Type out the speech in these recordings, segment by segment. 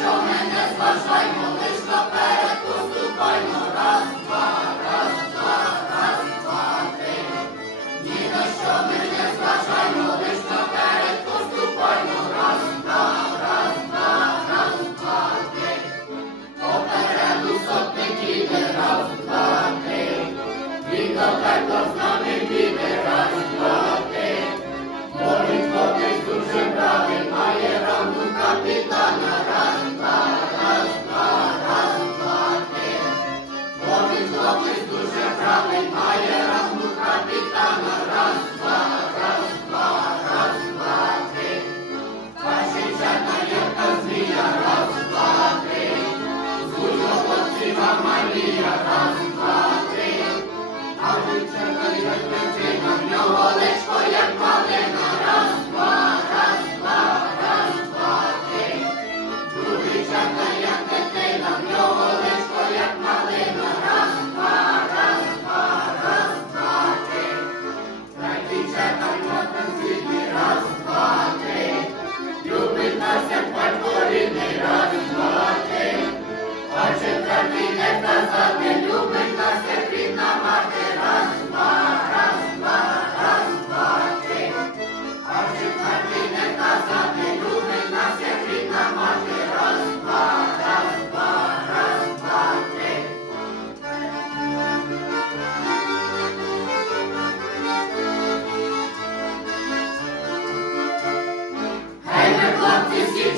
що ми не зважаймо,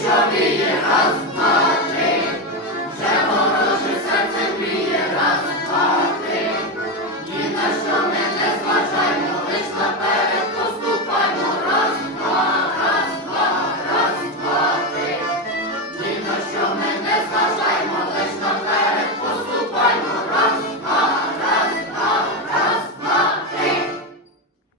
cho đi